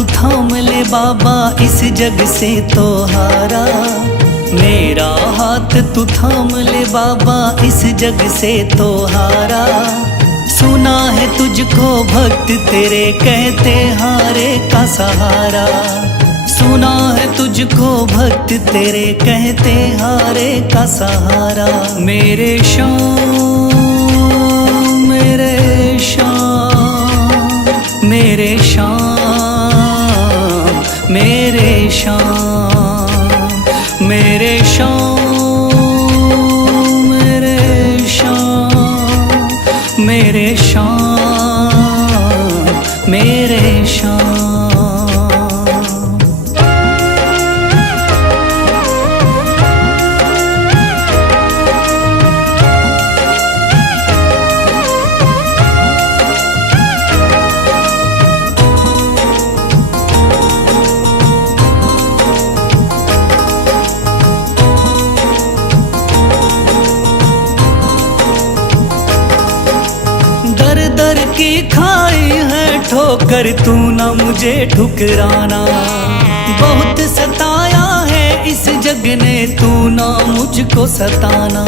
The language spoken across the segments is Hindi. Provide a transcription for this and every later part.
तू थाम ले बाबा इस जग से तो हारा। मेरा हाथ तू थाम ले बाबा इस जग से तो हारा। सुना है तुझको भक्त तेरे कहते हारे का सहारा। सुना है तुझको भक्त तेरे कहते हारे का सहारा। मेरे श्याम मेरे श्याम मेरे श्याम मेरे श्याम मेरे श्याम मेरे श्याम मेरे श्याम मेरे श्याम। दर की खाई है ठोकर तू ना मुझे ठुकराना। बहुत सताया है इस जग ने तू ना मुझको सताना।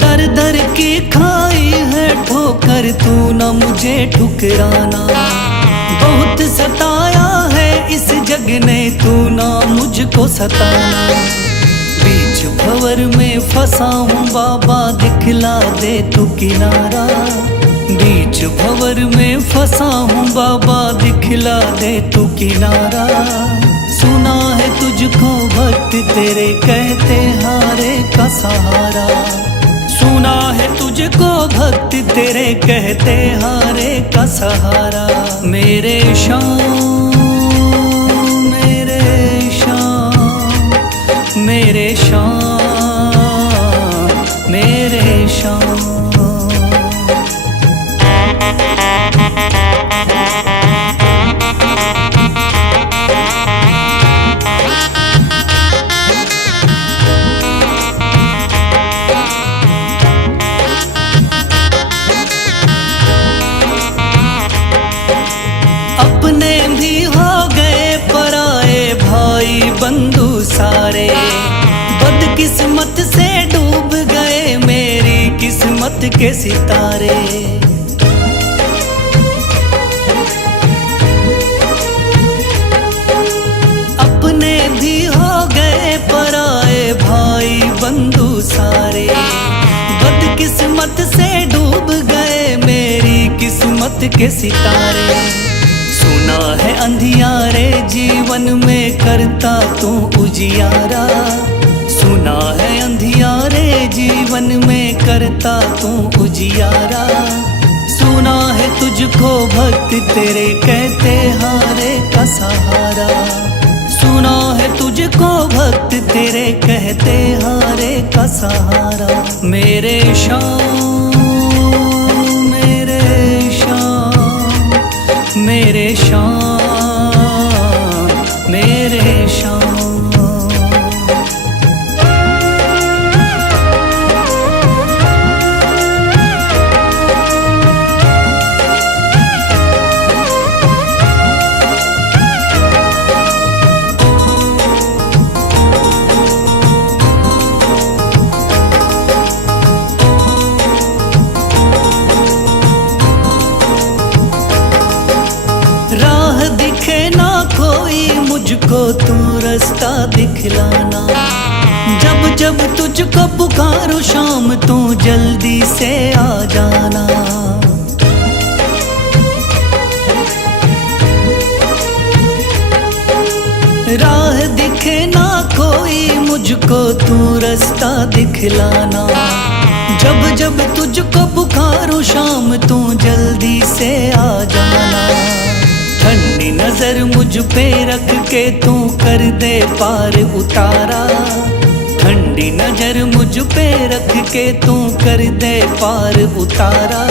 दर दर की खाई है ठोकर तू ना मुझे ठुकराना। बहुत सताया है इस जग ने तू ना मुझको सताना। बीच भंवर में फंसा हूँ बाबा दिखला दे तू किनारा। बीच भंवर में फंसा हूँ बाबा दिखला दे तू किनारा। सुना है तुझको भक्त तेरे कहते हारे का सहारा। सुना है तुझको भक्त तेरे कहते हारे का सहारा। मेरे श्याम मेरे श्याम मेरे श्याम मेरे श्याम। अपने भी हो गए पराए भाई बंधु सारे। बदकिस्मत से डूब गए मेरी किस्मत के सितारे। अपने भी हो गए पराए भाई बंधु सारे। बदकिस्मत से डूब गए मेरी किस्मत के सितारे। सुना है अंधियारे जीवन में करता तू उजियारा। सुना है अंधियारे जीवन में करता तू उजियारा। सुना है तुझको भक्त तेरे कहते हारे का सहारा। सुना है तुझको भक्त तेरे कहते हारे का सहारा। मेरे श्याम मेरे श्याम मेरे श्याम मेरे श्याम। राह दिखे ना कोई मुझको तू रास्ता दिखलाना। जब जब तुझको पुकारूं शाम तू जल्दी से आ जाना। राह दिखे ना कोई मुझको तू रास्ता दिखलाना। जब जब तुझको पुकारूं शाम तू जल्दी से आ जाना। ठंडी नजर मुझ पे रख के तू कर दे पार उतारा। ठंडी नजर मुझ पे रख के तू कर दे पार उतारा।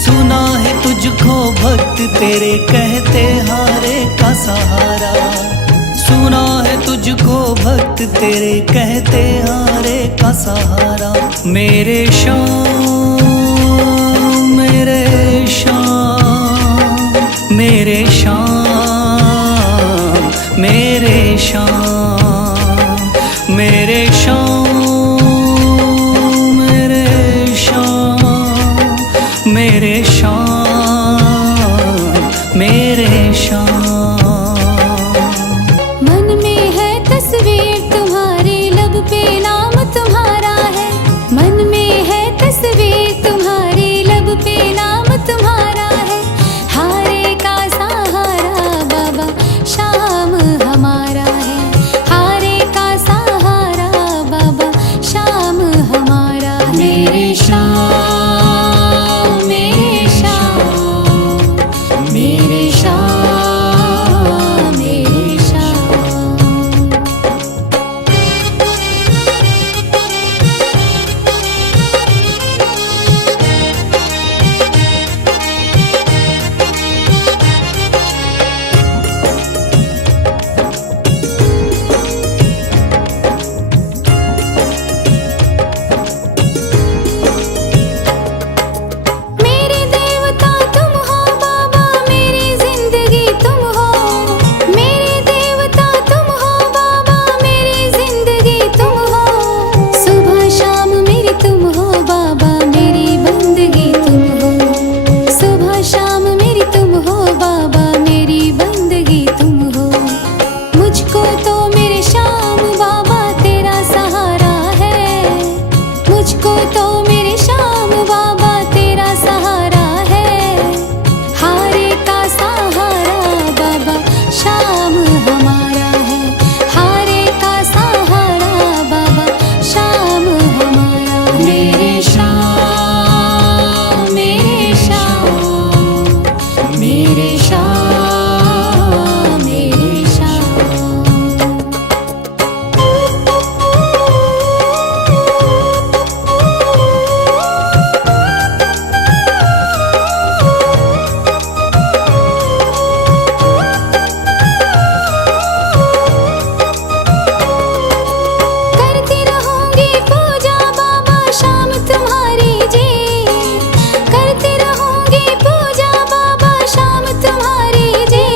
सुना है तुझको भक्त तेरे कहते हारे का सहारा। सुना है तुझको भक्त तेरे कहते हारे का सहारा। मेरे श्याम श्याम मेरे श्याम मेरे श्याम मेरे श्याम मेरे श्याम मेरे श्याम मेरे श्याम। मन में है तस्वीर तुम्हारी, लब पे नाम तुम्हारा है। मन में है तस्वीर तुम्हारी, लब पे नाम तुम्हारा है। हारे का सहारा बाबा शाम हमारा है। हारे का सहारा बाबा शाम हमारा है। मेरे श्याम मेरे श्याम मेरे श्याम मेरे श्याम। मेरे देवता तुम हो बाबा, मेरी जिंदगी तुम हो। मेरे देवता तुम हो बाबा, मेरी जिंदगी तुम हो। सुबह शाम मेरी तुम हो बाबा, मेरी बंदगी तुम हो। सुबह शाम मेरी तुम हो बाबा, मेरी बंदगी तुम हो। मुझको तो मेरे श्याम बाबा तेरा सहारा है। मुझको तो मेरे श्याम बाबा तेरा सहारा है। हारे का सहारा बाबा शाम हमारा है। हारे का सहारा बाबा शाम हमारा है। मेरे श्याम मेरे श्याम मेरे श्याम मेरे श्याम। करती रहूंगी पूजा बाबा शाम तुम्हारी जी। करती रहूंगी पूजा बाबा शाम तुम्हारी जी।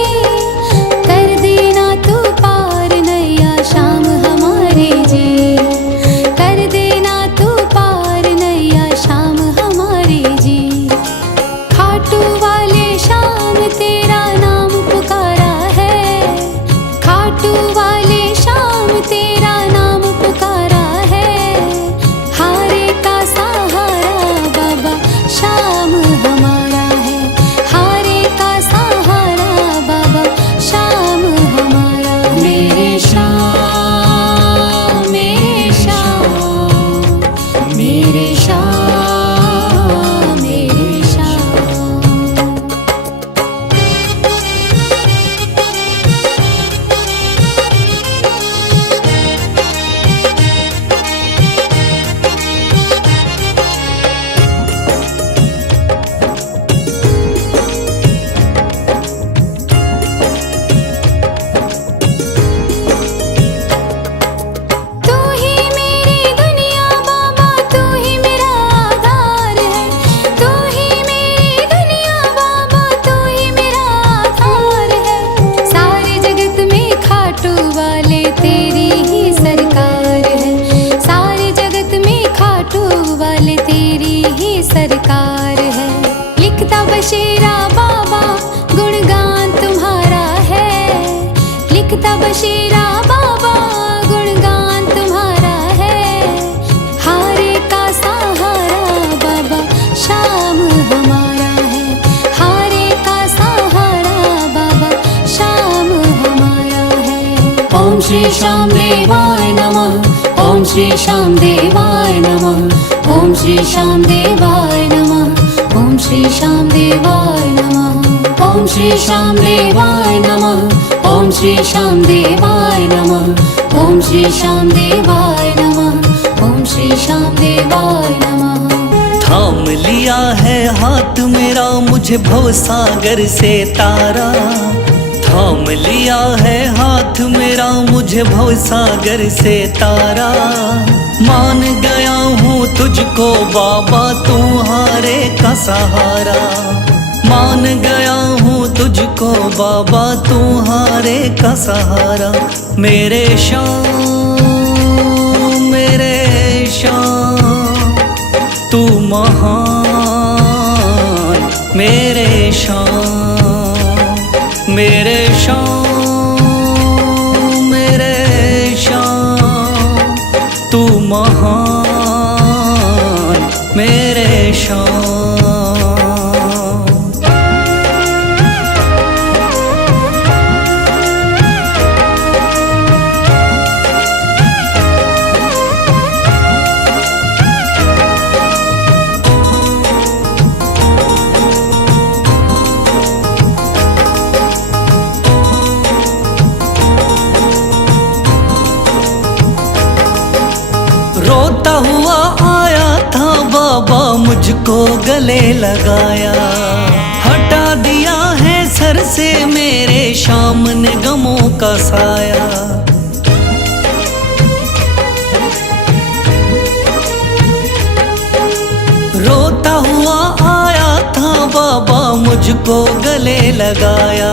कर देना तू पार नैया शाम हमारी जी। कर देना तू पार नैया शाम हमारी जी। खाटू वाले शाम तेरा नाम पुकारा है। खाटू वाले शाम तेरा नाम पुकारा है। हारे का सहारा बाबा शाम हमारा है। हारे का सहारा बाबा शाम हमारा है। मेरे श्याम मेरे श्याम मेरे श्याम मेरे श्याम। तू ही मेरी दुनिया बाबा, तू ही मेरा आधार है। तू ही मेरी दुनिया बाबा, तू ही मेरा आधार है। सारे जगत में खाटू वाले तेरी ही सरकार है। सारे जगत में खाटू वाले तेरी ही सरकार है। लिखता बशीरा बाबा गुणगान तुम्हारा है। लिखता बशीरा बाबा गुणगान तुम्हारा है। हारे का सहारा बाबा शाम हमारा है। हारे का सहारा बाबा शाम हमारा है। ओम श्री श्याम देवाय नमः। ओम श्री श्याम देवाय नमः। ओम श्री श्याम देवाय नमः। ओम श्री श्याम देवाय नमः। ओम श्री श्याम देवाय नमः। ओम श्री श्याम देवाय नमः। ओम श्री श्याम देवाय नमः। ओम श्री श्याम देवाय नमः। थाम लिया है हाथ मेरा मुझे भवसागर से तारा। थाम लिया है हाथ मेरा मुझे भवसागर से तारा। मान गया हूँ तुझको बाबा तुम्हारे का सहारा। मान गया हूँ तुझको बाबा, तुम्हारे का सहारा। मेरे शाम, मेरे शाम, तू महान। मेरे शाम, मेरे शाम, मेरे शाम, तू महान। मेरे शाम। रोता हुआ आया था बाबा, मुझको गले लगाया। हटा दिया है सर से मेरे शाम ने गमों का साया। रोता हुआ आया था बाबा, मुझको गले लगाया।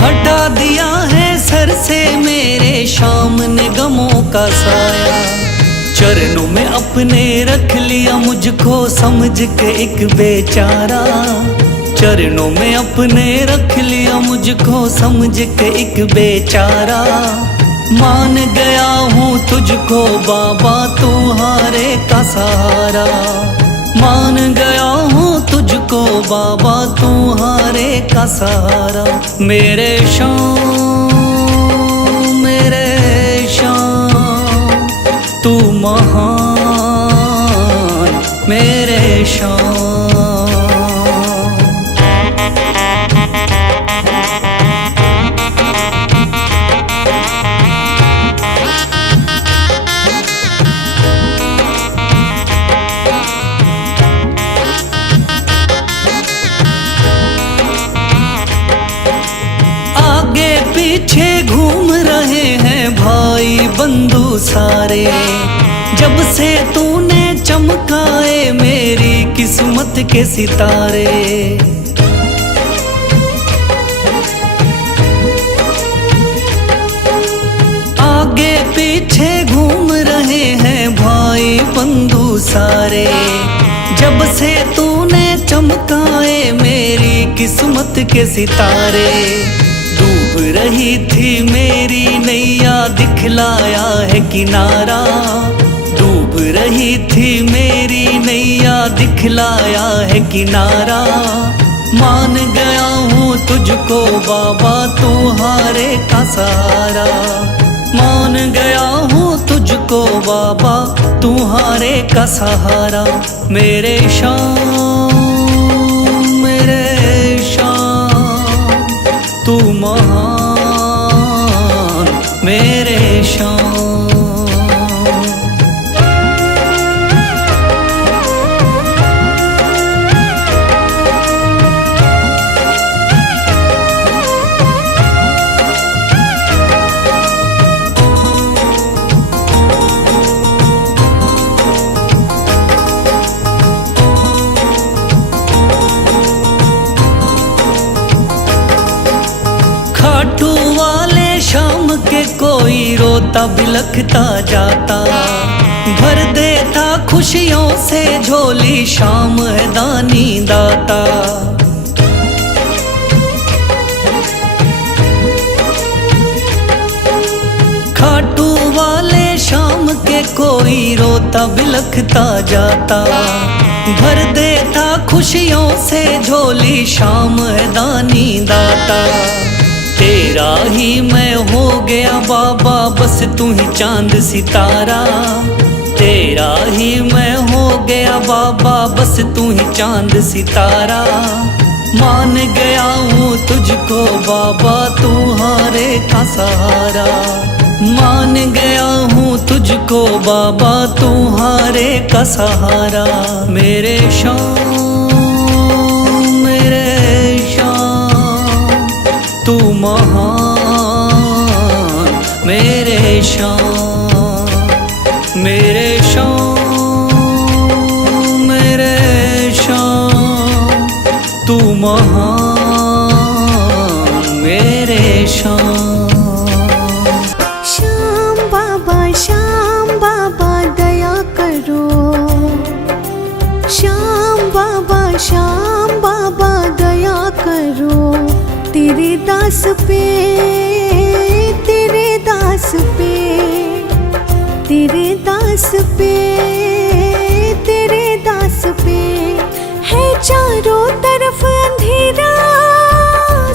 हटा दिया है सर से मेरे शाम ने गमों का साया। चरणों में अपने रख लिया मुझको समझ के एक बेचारा। चरणों में अपने रख लिया मुझको समझ के एक बेचारा। मान गया हूँ तुझको बाबा, तुम्हारे का सहारा। मान गया हूँ तुझको बाबा, तुम्हारे का सहारा। मेरे शाम, मेरे शाम, तू महान। मेरे शाम। आगे पीछे घूम रहे हैं भाई बंधु सारे। जब से तूने चमकाए मेरी किस्मत के सितारे। आगे पीछे घूम रहे हैं भाई बंधु सारे। जब से तूने चमकाए मेरी किस्मत के सितारे। डूब रही थी मेरी नैया, दिखलाया है किनारा। डूब रही थी मेरी नैया, दिखलाया है किनारा। मान गया हूँ तुझको बाबा, तुम्हारे का सहारा। मान गया हूँ तुझको बाबा, तुम्हारे का सहारा। मेरे शाम, मेरे शाम, तू महान। मेरे शाम। खाटू वाले शाम के कोई रोता बिलखता जाता। भर देता खुशियों से झोली, शाम है दानी दाता। खाटू वाले शाम के कोई रोता बिलखता जाता। भर देता खुशियों से झोली, शाम है दानी दाता। तेरा ही मैं हो गया बाबा, बस तू ही चांद सितारा। तेरा ही मैं हो गया बाबा, बस तू ही चांद सितारा। मान गया हूँ तुझको बाबा, तुम्हारे का सहारा। मान गया हूँ तुझको बाबा, तुम्हारे का सहारा। मेरे शाम, मेरे शाम, तू महान। मेरे शाम, मेरे शाम, मेरे शाम, तू महान। करो तेरे दास पे, तेरे दास पे, तेरे दास पे, तेरे दास पे। है चारों तरफ अंधेरा,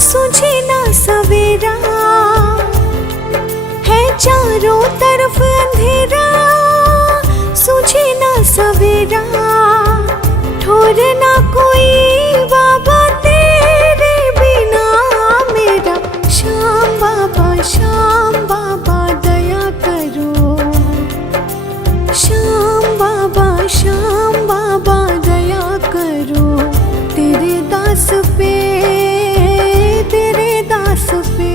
सूझे ना सवेरा, है चारों तरफ अंधेरा, सूझे ना सवेरा। ठोर ना कोई बाबा तेरे बिना मेरा, श्याम बाबा दया करो, श्याम बाबा दया करो तेरे दास पे, तेरे दास पे।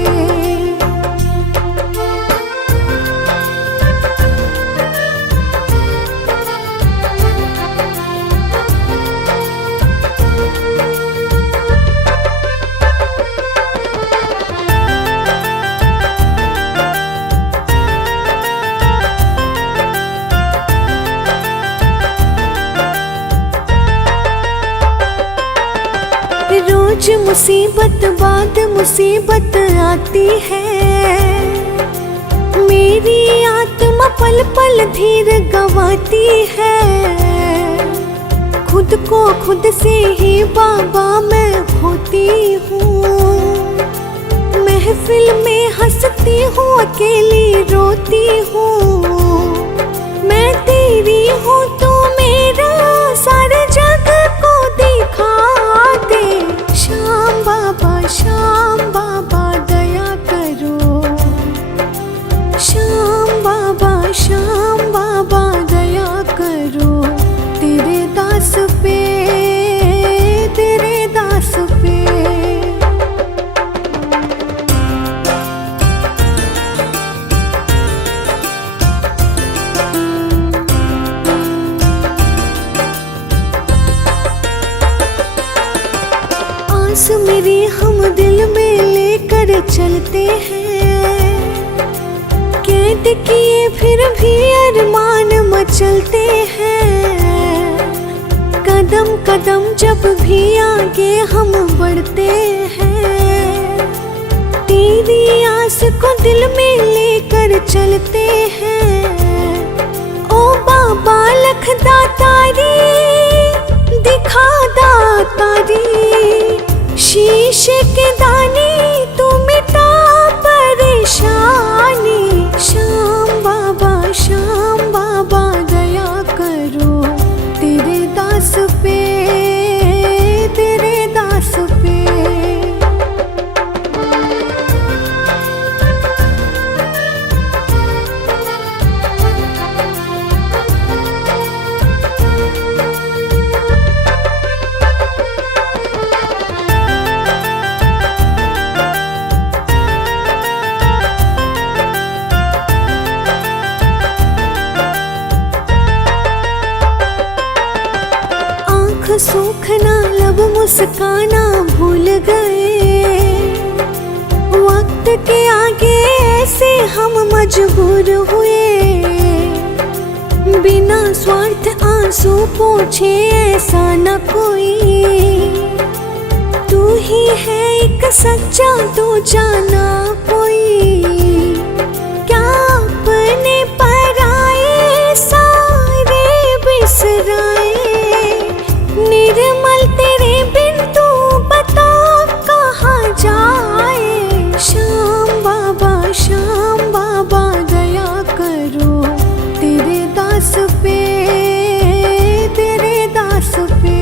रोज मुसीबत बाद मुसीबत आती है, मेरी आत्मा पल पल धीर गंवाती है। खुद को खुद से ही बाबा मैं खोती हूँ, महफिल में हंसती हूँ अकेली रोती हूँ। मैं तेरी हूँ तो मेरा सारे जग को दिखा दे, श्याम बाबा दया करो, श्याम बाबा दया करो तेरे दास पे, तेरे दास पे। आस मेरी हम दिल में लेकर चलते हैं, कैद किए फिर भी अरमान मचलते हैं। कदम कदम जब भी आगे हम बढ़ते हैं, तेरी आस को दिल में लेकर चलते हैं। ओ बाबा लख दातारी दिखा दातारी, शीश के दाने तू मिटा परेशानी। श्याम बाबा दया करो तेरे दास पे, तेरे दास पे। सूखना लब मुस्काना भूल गए, वक्त के आगे ऐसे हम मजबूर हुए। बिना स्वार्थ आंसू पोछे ऐसा न कोई, तू ही है एक सच्चा तू जाना कोई। क्या अपने पराए सारे बिसराए, निर्मल तेरे बिन तू बता कहाँ जाए। श्याम बाबा दया करो तेरे दास पे, तेरे दास पे।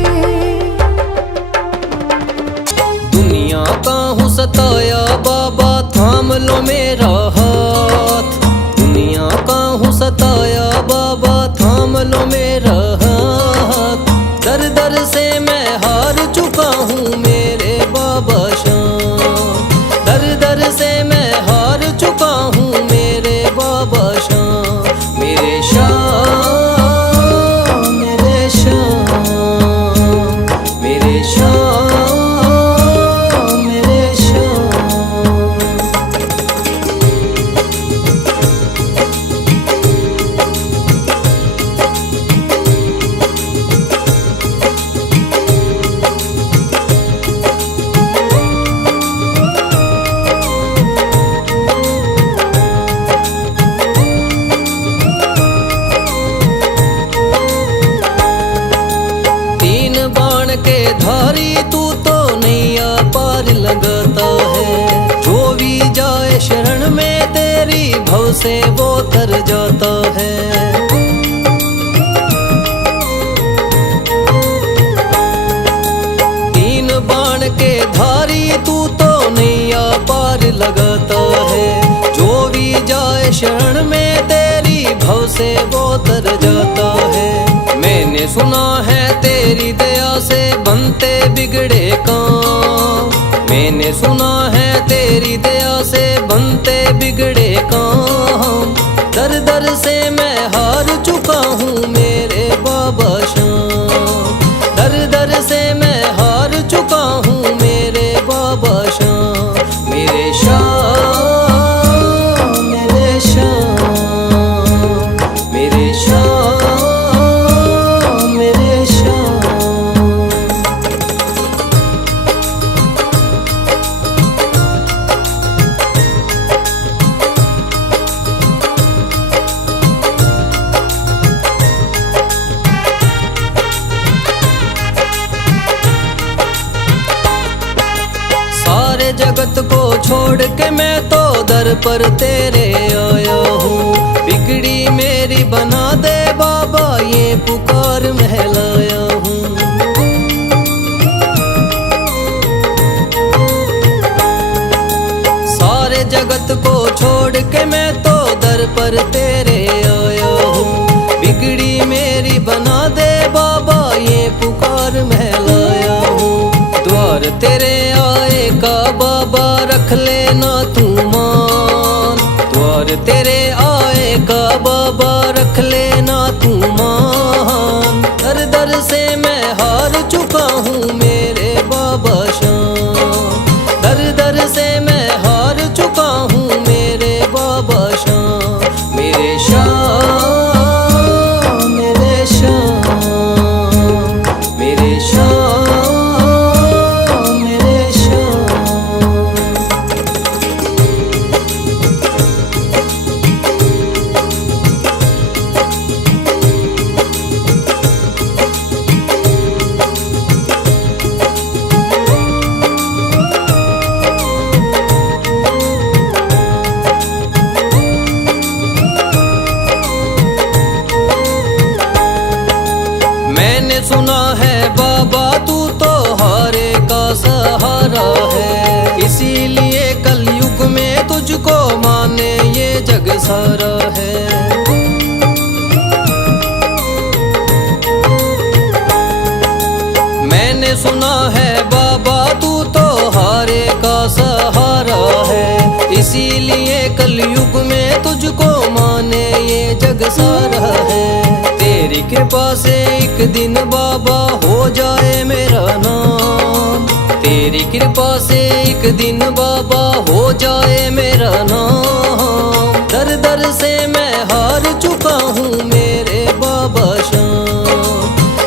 दुनिया का हूँ सताया बाबा थाम लो मेरा शरण में तेरी भव से वो तर जाता है। तीन बाण के धारी तू तो नैया पार लगाता है। जो भी जाए शरण में तेरी भव से वो तर जाता है। मैंने सुना है तेरी दया से बनते बिगड़े काम। मैंने सुना है तेरी दया से बनते बिगड़े काम। दर दर से मैं हार चुका हूँ मेरे बाबा श्याम। दर दर से मैं हार चुका हूँ मेरे बाबा श्याम। मेरे श्याम, मेरे श्याम, मेरे श्याम, मेरे श्याम। सारे जगत को छोड़ के मैं तो दर पर तेरे आया हूँ। बिगड़ी मेरी बना दे बाबा ये पुकार महलाया हूँ। सारे जगत को छोड़ के मैं तो दर पर तेरे आया हूँ। बिगड़ी मेरी बना दे बाबा ये पुकार महलाया हूँ। द्वार तेरे आए का बाबा रख लेना तू मान। द्वार तेरे आए का बाबा रख लेना तू मान। दर दर से मैं हार चुका हूँ मेरे बाबा श्याम। दर दर से मैं हार चुका हूँ मेरे बाबा श्याम। मेरे श्याम, मेरे श्याम, मेरे श्याम, मेरे श्याम। मैंने सुना है बाबा तू तो हारे का सहारा है। इसीलिए कलयुग में तुझको माने ये जग सारा है। मैंने सुना है बाबा तू तो हारे का सहारा है। इसीलिए कलयुग में तुझको माने ये जग सारा है। तेरी कृपा से एक दिन बाबा हो जाए मेरा नाम। तेरी कृपा से एक दिन बाबा हो जाए मेरा नाम। दर दर से मैं हार चुका हूँ मेरे बाबा श्याम।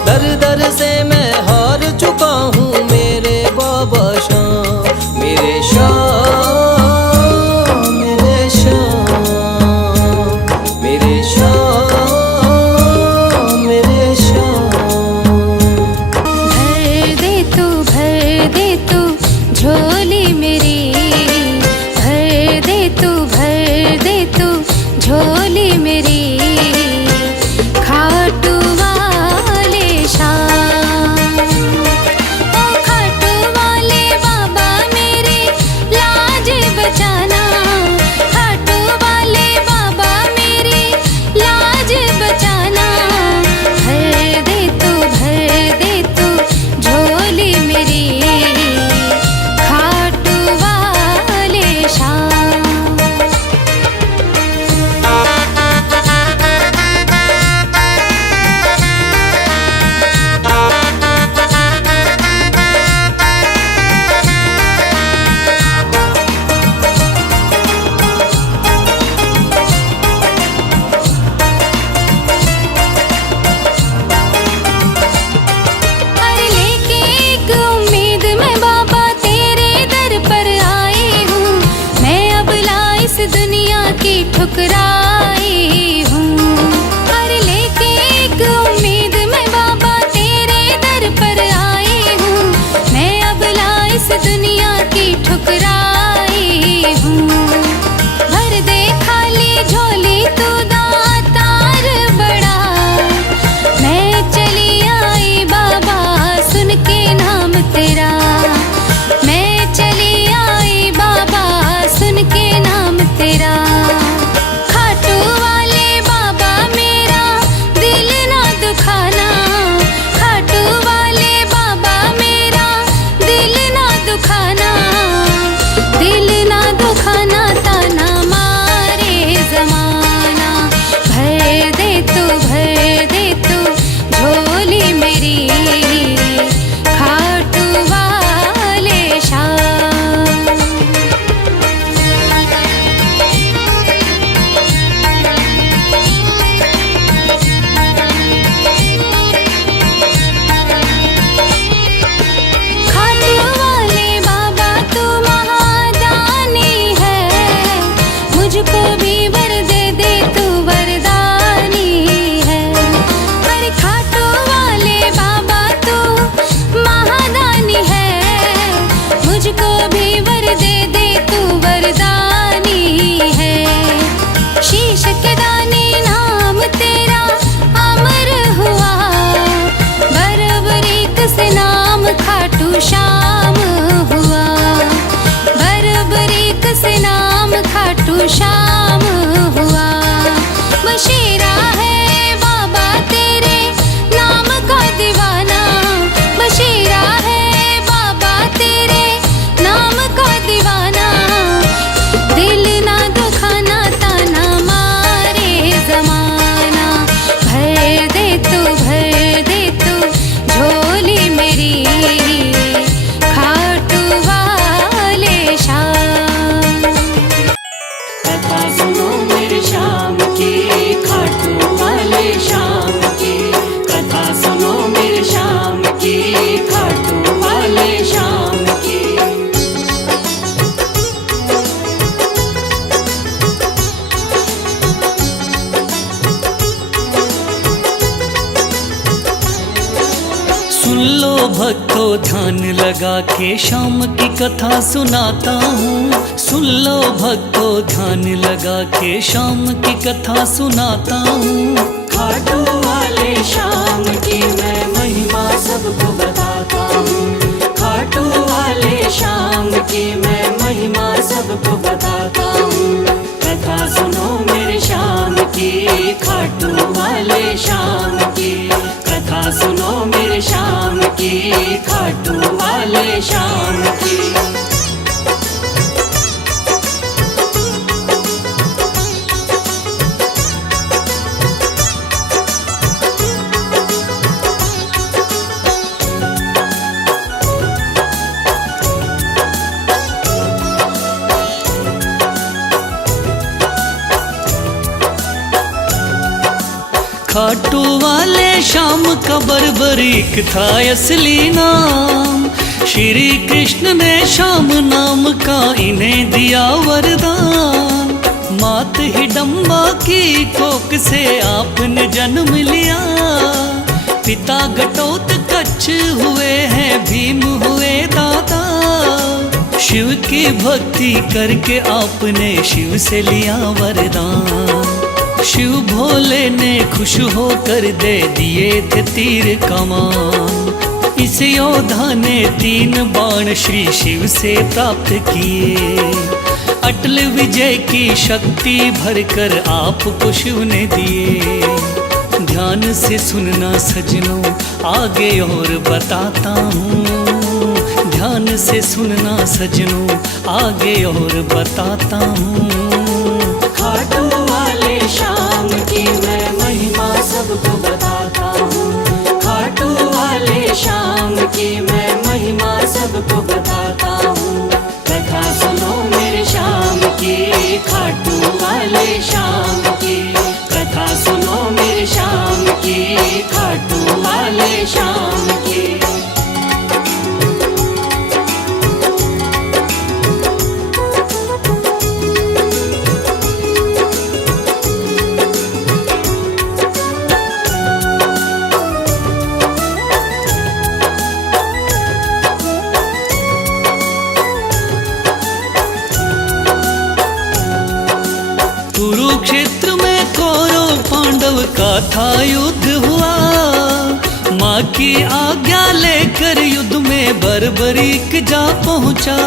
दर दर से मैं हार चुका हूँ मेरे बाबा श्याम। मेरे श्याम, मेरे श्याम, मेरे श्याम, मेरे श्याम। भर दे तू झोली मेरी। भर दे तू झोली मेरी। खाटू वाले श्याम, ओ खाटू वाले बाबा मेरे लाज बचाना। खाटू वाले बाबा मेरे लाज बचाना। भर दे तू झोली मेरी। खाटू वाले श्याम। अरे लेके एक उम्मीद मैं बाबा तेरे दर पर आई हूँ। मैं अब ला इस दुनिया की ठुकराई हूँ। अरे लेके एक उम्मीद मैं बाबा तेरे दर पर आई हूँ। मैं अब ला इस दुनिया की ठुकराई हूँ। सुन लो भक्तों ध्यान लगा के शाम की कथा सुनाता हूँ। सुन लो भक्तों ध्यान लगा के शाम की कथा सुनाता हूँ। खाटू वाले शाम की मैं महिमा सबको बताता हूँ। खाटू वाले शाम की मैं महिमा सबको बताता हूँ। कथा सुनो मेरे शाम की, खाटू वाले शाम की। कथा सुनो मेरे शाम की, खाटू वाले शाम की। खाटू वाले शाम का बर्बरीक था असली नाम। श्री कृष्ण ने शाम नाम का इन्हें दिया वरदान। मात हिडम्बा की कोख से आपने जन्म लिया। पिता घटोत्कच हुए हैं भीम हुए दादा। शिव की भक्ति करके आपने शिव से लिया वरदान। शिव भोले ने खुश होकर दे दिए थे तीर कमान। इस योद्धा ने 3 बाण श्री शिव से प्राप्त किए। अटल विजय की शक्ति भरकर आपको शिव ने दिए। ध्यान से सुनना सजनों आगे और बताता हूँ। ध्यान से सुनना सजनों आगे और बताता हूँ। खाटू वाले शाम की मैं महिमा सबको बताता हूँ। खाटू वाले शाम की मैं महिमा सबको बताता हूँ। कथा सुनो मेरे शाम की, खाटू वाले शाम की। कथा सुनो मेरे शाम की, खाटू वाले शाम की। कुरुक्षेत्र में कौरव पांडव का था युद्ध हुआ। माँ की आज्ञा लेकर युद्ध में बर्बरीक जा पहुँचा।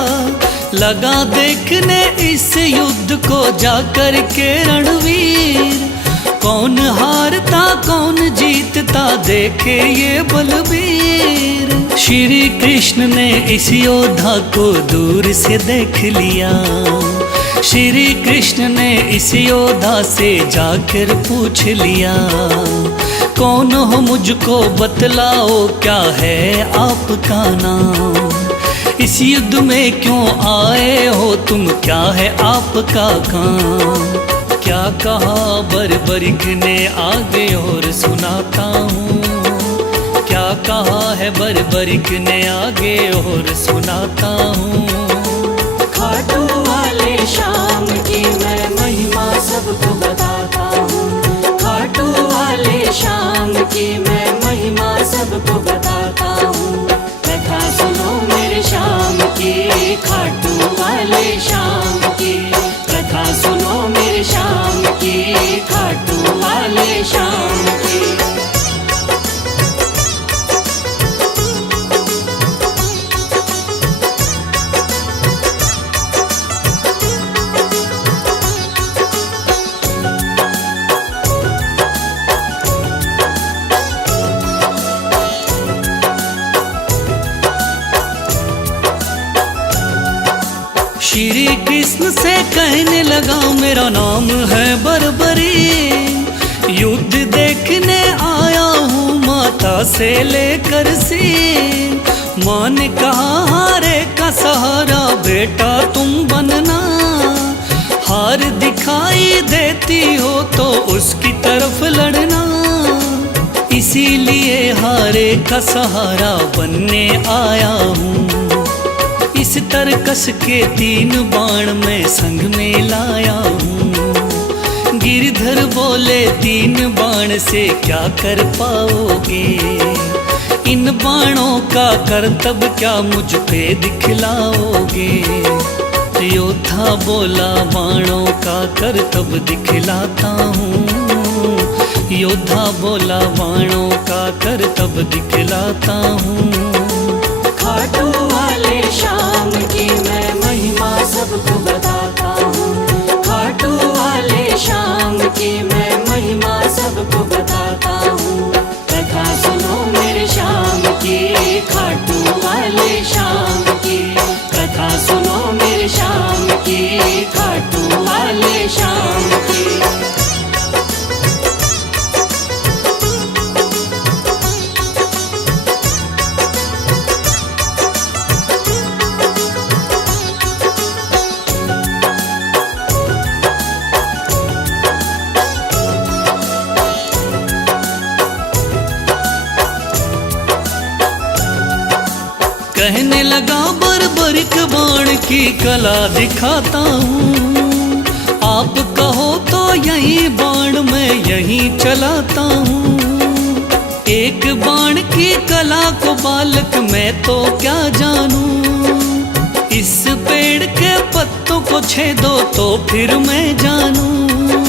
लगा देखने इस युद्ध को जाकर के रणवीर। कौन हारता कौन जीतता देखे ये बलबीर। श्री कृष्ण ने इस योद्धा को दूर से देख लिया। श्री कृष्ण ने इस योद्धा से जाकर पूछ लिया। कौन हो मुझको बतलाओ क्या है आपका नाम। इस युद्ध में क्यों आए हो तुम, क्या है आपका काम। क्या कहा बर्बरीक ने आगे और सुनाता हूँ। क्या कहा है बर्बरीक ने आगे और सुनाता हूँ। खाटू वाले शाम की मैं महिमा सबको बताता हूँ। खाटू वाले शाम की मैं महिमा सबको बताता हूँ। कथा सुनो मेरे शाम की, खाटू वाले शाम की। कथा सुनो मेरे शाम की, खाटू वाले शाम की। श्री कृष्ण से कहने लगा मेरा नाम है बर्बरी। युद्ध देखने आया हूँ माता से लेकर सीन। माँ ने कहा हारे का सहारा बेटा तुम बनना। हार दिखाई देती हो तो उसकी तरफ लड़ना। इसीलिए हारे का सहारा बनने आया हूँ। इस तरकस के 3 बाण मैं संग में लाया हूँ। गिरधर बोले 3 बाण से क्या कर पाओगे। इन बाणों का करतब क्या मुझ पे दिखलाओगे? योद्धा बोला बाणों का करतब दिखलाता हूँ। योद्धा बोला बाणों का करतब दिखलाता हूँ। खाटू वाले श्याम की मैं महिमा सबको बताता हूँ। खाटू वाले श्याम की मैं महिमा सबको बताता हूँ। कथा सुनो मेरे श्याम की, खाटू वाले श्याम की। कथा सुनो मेरे श्याम की, खाटू वाले श्याम की। कहने लगा बर्बरिक बाण की कला दिखाता हूँ। आप कहो तो यही बाण मैं यहीं चलाता हूँ। एक बाण की कला को बालक मैं तो क्या जानूं। इस पेड़ के पत्तों को छेदो तो फिर मैं जानूं।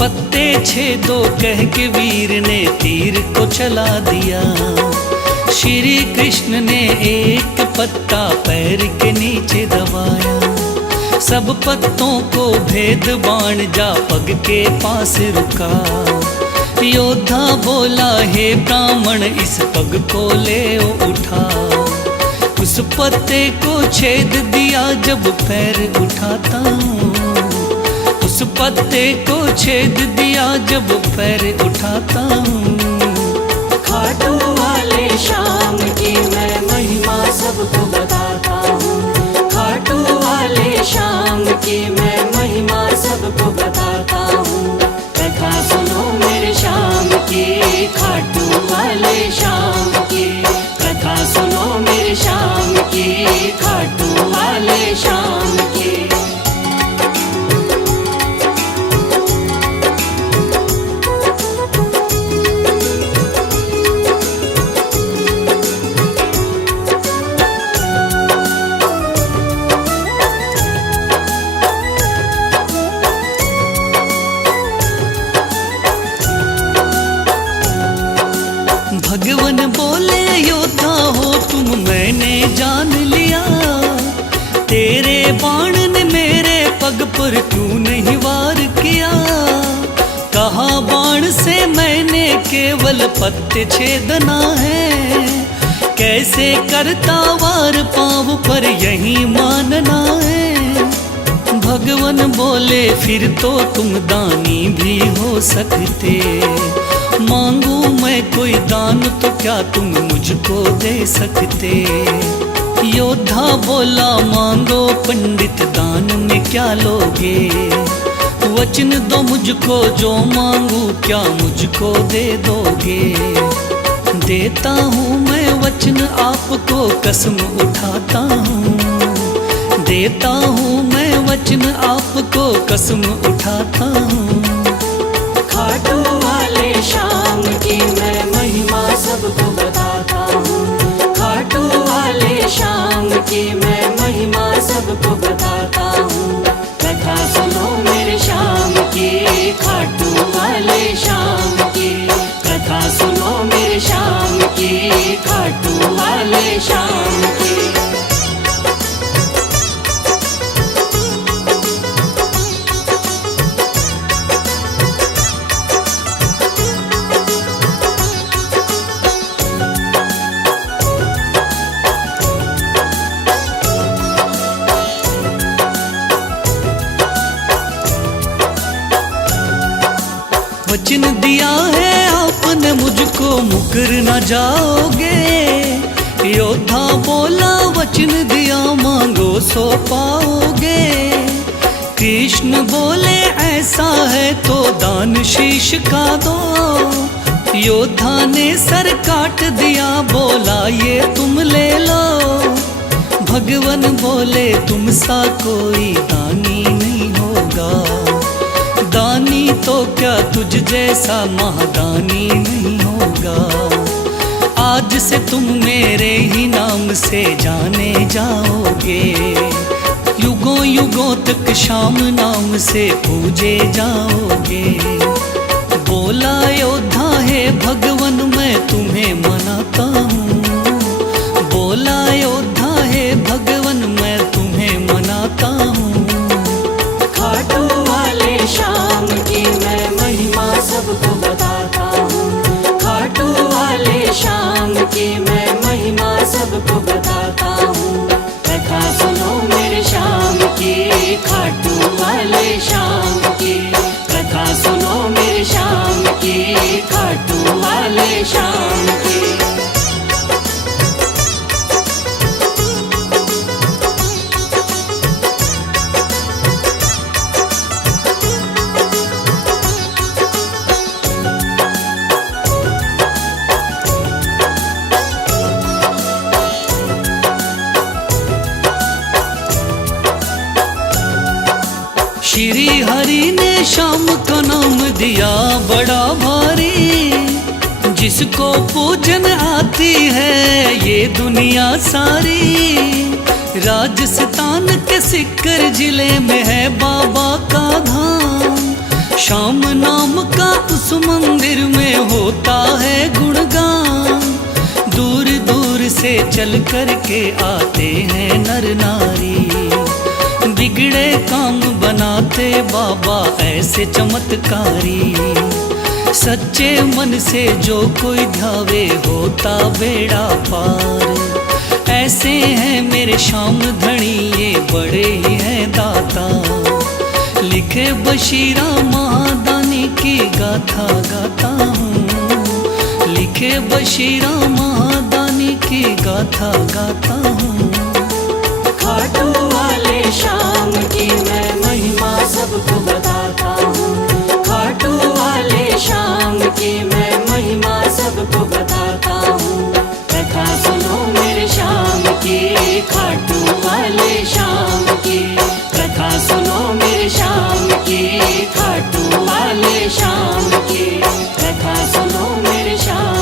पत्ते छेदो कह के वीर ने तीर को चला दिया। श्री कृष्ण ने एक पत्ता पैर के नीचे दबाया। सब पत्तों को भेद बाण जा पग के पास रुका। योद्धा बोला हे ब्राह्मण इस पग को ले उठा। उस पत्ते को छेद दिया जब पैर उठाता हूँ। उस पत्ते को छेद दिया जब पैर उठाता हूँ। खाटू वाले श्याम की मैं महिमा सबको बताता हूँ। खाटू वाले श्याम की मैं महिमा सबको बताता हूँ। कथा सुनो मेरे श्याम की, खाटू वाले श्याम की। कथा सुनो मेरे श्याम की, खाटू वाले श्याम की। भगवान बोले योद्धा हो तुम मैंने जान लिया। तेरे बाण ने मेरे पग पर क्यों नहीं वार किया। कहा बाण से मैंने केवल पत्ते छेदना है। कैसे करता वार पाँव पर यही मानना है। भगवान बोले फिर तो तुम दानी भी हो सकते। मांगू मैं कोई दान तो क्या तुम मुझको दे सकते। योद्धा बोला मांगो पंडित दान में क्या लोगे। वचन दो मुझको जो मांगू क्या मुझको दे दोगे। देता हूँ मैं वचन आपको कसम उठाता हूँ। देता हूँ मैं वचन आपको कसम उठाता हूँ। खाटू वाले श्याम की मैं महिमा सबको बताता हूँ। खाटू वाले श्याम की मैं महिमा सबको बताता हूँ। कथा सुनो मेरे श्याम की, खाटू वाले श्याम की। कथा सुनो मेरे श्याम की, खाटू वाले श्याम की। वचन दिया है आपने मुझको मुकर न जाओगे। योद्धा बोला वचन दिया मांगो सो पाओगे। कृष्ण बोले ऐसा है तो दान शीश का दो। योद्धा ने सर काट दिया बोला ये तुम ले लो। भगवान बोले तुम सा कोई दानी नहीं होगा। दानी तो क्या तुझ जैसा महादानी नहीं होगा। आज से तुम मेरे ही नाम से जाने जाओगे, युगों युगों तक श्याम नाम से पूजे जाओगे। बोला योद्धा है भगवन मैं तुम्हें मनाता हूँ, बोला योद्धा है भगवन मैं तुम्हें मनाता हूँ। खाटू वाले श्याम की मैं महिमा सबको बताता हूँ, खाटू वाले श्याम की मैं महिमा सबको बताता हूँ। कथा सुनो मेरे श्याम की, खाटू वाले श्याम की, कथा सुनो मेरे श्याम की, खाटू वाले श्याम की। श्री हरि ने श्याम का नाम दिया बड़ा भारी, जिसको पूजन आती है ये दुनिया सारी। राजस्थान के सिक्कर जिले में है बाबा का धाम, श्याम नाम का उस मंदिर में होता है गुणगान। दूर दूर से चल कर के आते हैं नर नारी, बिगड़े काम बनाते बाबा ऐसे चमत्कारी। सच्चे मन से जो कोई ध्यावे होता बेड़ा पार। ऐसे हैं मेरे श्याम धनी ये बड़े ही हैं दाता, लिखे बशीरा महादानी की गाथा गाता हूँ, लिखे बशीरा महादानी की गाथा गाता हूँ। खाटू वाले श्याम की मैं महिमा सबको बताता हूँ, खाटू वाले श्याम की मैं महिमा सबको बताता हूँ। कथा सुनो मेरे श्याम की, खाटू वाले श्याम की, कथा सुनो मेरे श्याम की, खाटू वाले श्याम की, कथा सुनो मेरे श्याम